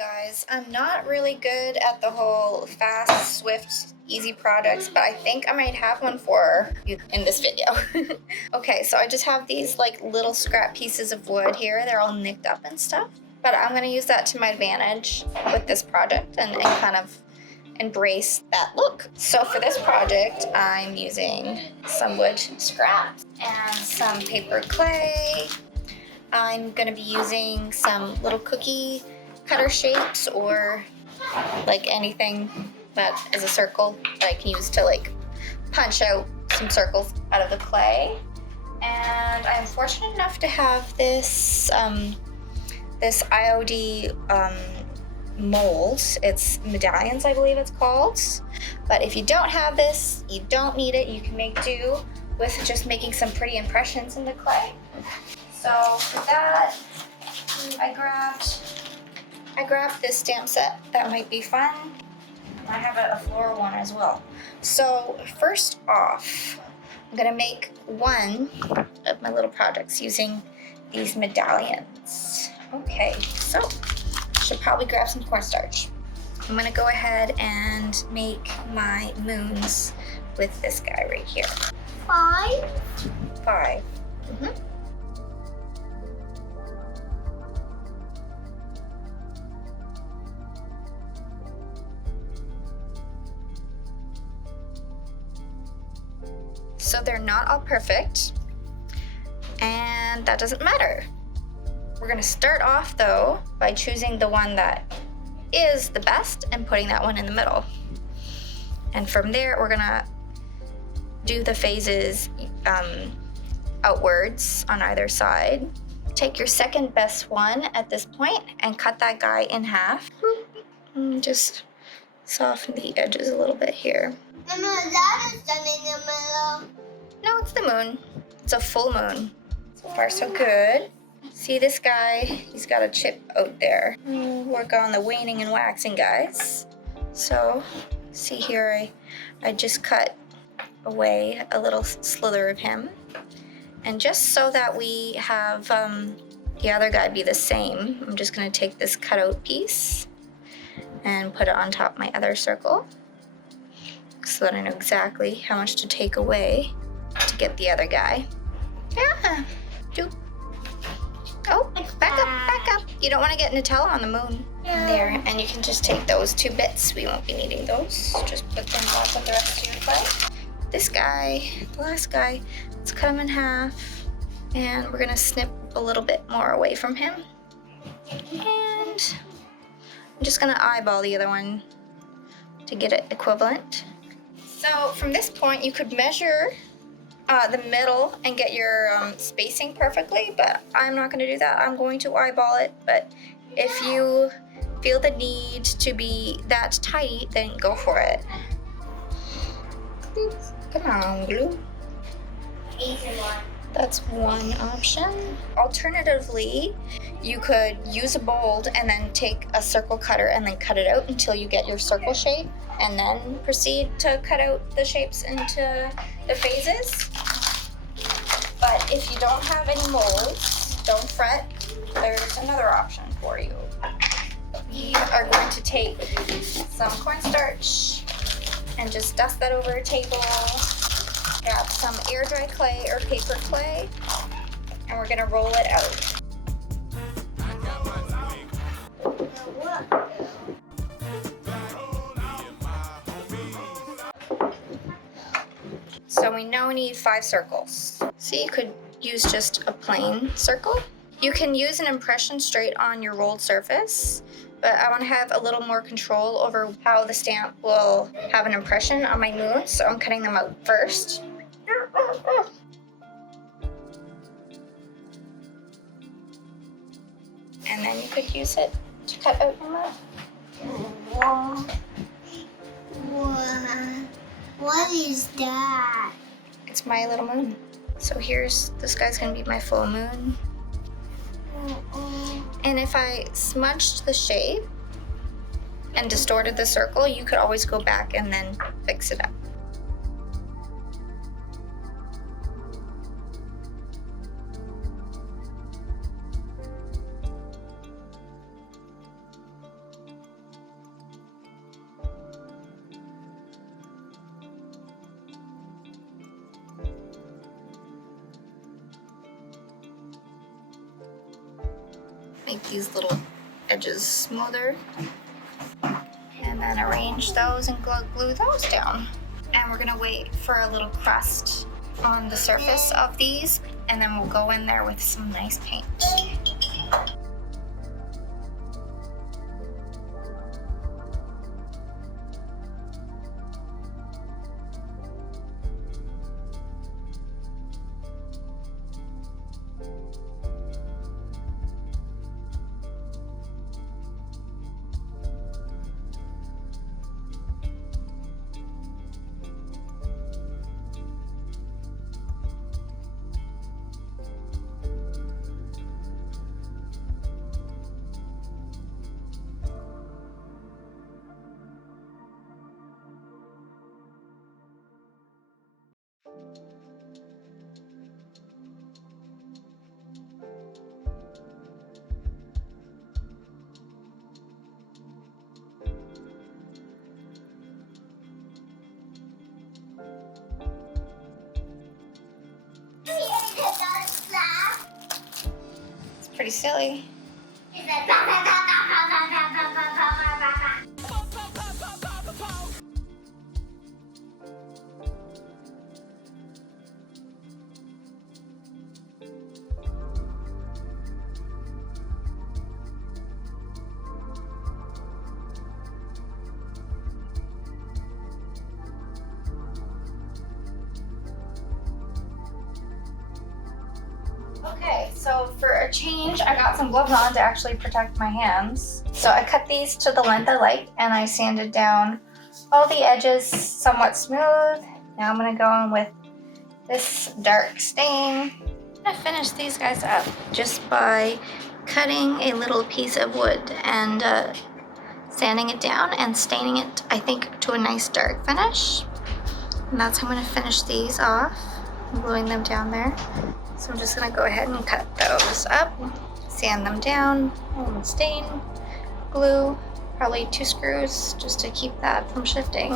guys, I'm not really good at the whole fast, swift, easy projects, but I think I might have one for you in this video. Okay, so I just have these like little scrap pieces of wood here. They're all nicked up and stuff, but I'm gonna use that to my advantage with this project and kind of embrace that look. So for this project, I'm using some wood scraps and some paper clay. I'm gonna be using some little cookie cutter shapes or like anything that is a circle that I can use to like punch out some circles out of the clay. And I'm fortunate enough to have this this IOD molds. It's medallions, I believe it's called. But if you don't have this, you don't need it. You can make do with just making some pretty impressions in the clay. So for that, I grabbed this stamp set. That might be fun. I have a floral one as well. So first off, I'm gonna make one of my little projects using these medallions. Okay, so I should probably grab some cornstarch. I'm gonna go ahead and make my moons with this guy right here. 5? 5. So they're not all perfect, and that doesn't matter. We're gonna start off though by choosing the one that is the best and putting that one in the middle. And from there, we're gonna do the phases outwards on either side. Take your second best one at this point and cut that guy in half. And just soften the edges a little bit here. Mama, that is done in the middle. No, it's the moon. It's a full moon. So far, so good. See this guy? He's got a chip out there. Work on the waning and waxing, guys. So, see here, I just cut away a little slither of him. And just so that we have the other guy be the same, I'm just gonna take this cutout piece and put it on top of my other circle so that I know exactly how much to take away to get the other guy. Yeah. Doop. Oh, back up. You don't want to get Nutella on the moon. Yeah. There, and you can just take those 2 bits. We won't be needing those. Just put them on top of the rest of your clay. This guy, the last guy, let's cut him in half. And we're gonna snip a little bit more away from him. And I'm just gonna eyeball the other one to get it equivalent. So from this point, you could measure the middle and get your spacing perfectly, but I'm not going to do that. I'm going to eyeball it, but if you feel the need to be that tight, then go for it. Come on, glue. That's one option. Alternatively, you could use a mold and then take a circle cutter and then cut it out until you get your circle shape, and then proceed to cut out the shapes into the phases. But if you don't have any molds, don't fret. There's another option for you. We are going to take some cornstarch and just dust that over a table. Grab some air dry clay or paper clay, and we're gonna roll it out. So we now need 5 circles. So you could use just a plain circle. You can use an impression straight on your rolled surface, but I want to have a little more control over how the stamp will have an impression on my moon, so I'm cutting them out first. And then you could use it to cut out your moon. What is that? It's my little moon. So this guy's gonna be my full moon. And if I smudged the shape and distorted the circle, you could always go back and then fix it up. make these little edges smoother. And then arrange those and glue those down. And we're gonna wait for a little crust on the surface of these, and then we'll go in there with some nice paint. It's pretty silly. Okay, so for a change, I got some gloves on to actually protect my hands. So I cut these to the length I like, and I sanded down all the edges somewhat smooth. Now I'm gonna go in with this dark stain. I'm gonna finish these guys up just by cutting a little piece of wood and sanding it down and staining it, I think, to a nice dark finish. And that's how I'm gonna finish these off. I'm gluing them down there. So I'm just gonna go ahead and cut those up, sand them down, and stain, glue, probably 2 screws just to keep that from shifting.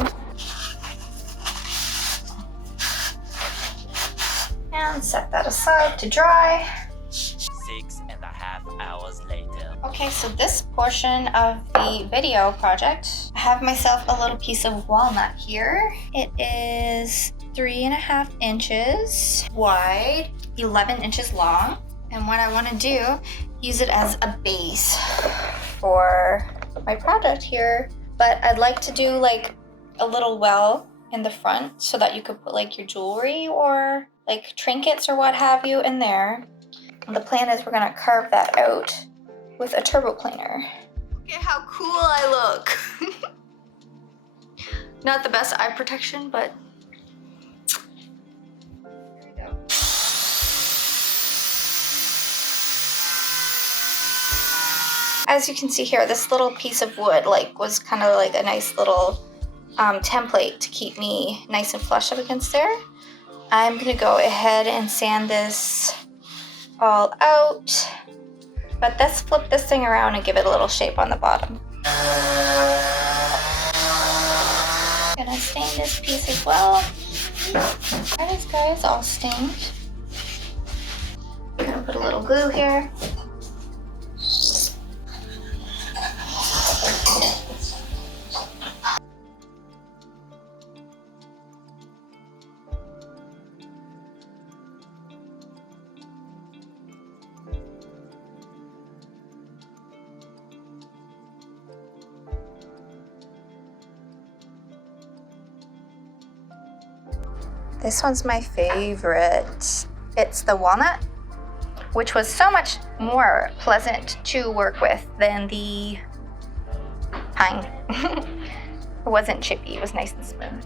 And set that aside to dry. 6.5 hours later. Okay, so this portion of the video project, I have myself a little piece of walnut here. It is 3.5 inches wide, 11 inches long. And what I want to do, use it as a base for my project here. But I'd like to do like a little well in the front so that you could put like your jewelry or like trinkets or what have you in there. And the plan is we're gonna carve that out with a turbo planer. Look at how cool I look. Not the best eye protection, but here we go. As you can see here, this little piece of wood was kind of like a nice little template to keep me nice and flush up against there. I'm gonna go ahead and sand this all out, but let's flip this thing around and give it a little shape on the bottom. Gonna stain this piece as well. There it is, guys, all stained. Gonna put a little glue here. This one's my favorite. It's the walnut, which was so much more pleasant to work with than the pine. It wasn't chippy, it was nice and smooth.